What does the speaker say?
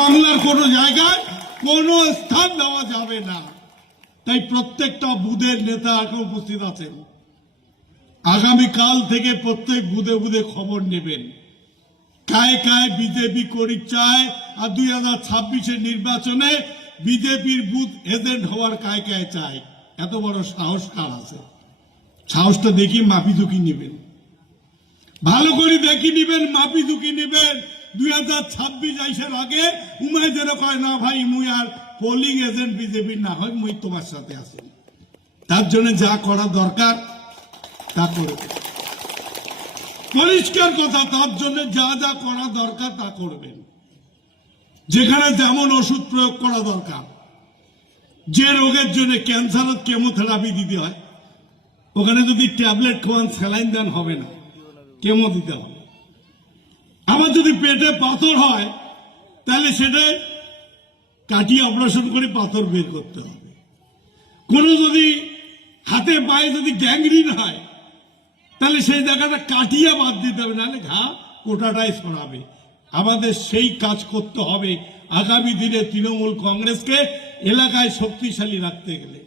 বাংলার কোন জায়গায় কোন স্থান দেওয়া যাবে না। তাই প্রত্যেকটা বুথের নেতা এখন উপস্থিত আছেন। আগামীকাল থেকে প্রত্যেক বুথে বুথে খবর নেবেন কায় কায় বিজেপি করি চায়, আর 2026-এর নির্বাচনে বিজেপির বুথ এজেন্ট হওয়ার কায় কায় চায়। এত বড় সাহস কার আছে? সাহসটা দেখি মাপি ঝুঁকি নেবেন, ভালো করে দেখি নিবেন, মাপি ঝুঁকি নেবেন। 2026 আইসার আগে উমায় যেন কয় না ভাই মুই আর পোলিং এজেন্ট বিজেপির না হয়, মুই তোমার সাথে আছি। তার জন্য যা করা দরকার তা করবে, পরিষ্কার কথা। তার জন্য যা যা করা দরকার তা করবেন। যেখানে যেমন ওষুধ প্রয়োগ করা দরকার, যে রোগের জন্য ক্যান্সার কেমোথেরাপি দিতে হয়, ওখানে যদি ট্যাবলেট খাওয়ান স্যালাইন দেন হবে না, কেমো দিতে হবে। আমার যদি পেটে পাথর হয় তাহলে সেটা কাটিয়ে অপারেশন করে পাথর বের করতে হবে। কোনো যদি হাতে পায়ে যদি গ্যাংগ্রিন হয় তাহলে সেই জায়গাটা কাটিয়ে বাদ দিতে হবে, নাহলে ঘা কোটাটাই ছড়াবে। আমাদের সেই কাজ করতে হবে আগামী দিনে তৃণমূল কংগ্রেসকে এলাকায় শক্তিশালী রাখতে গেলে।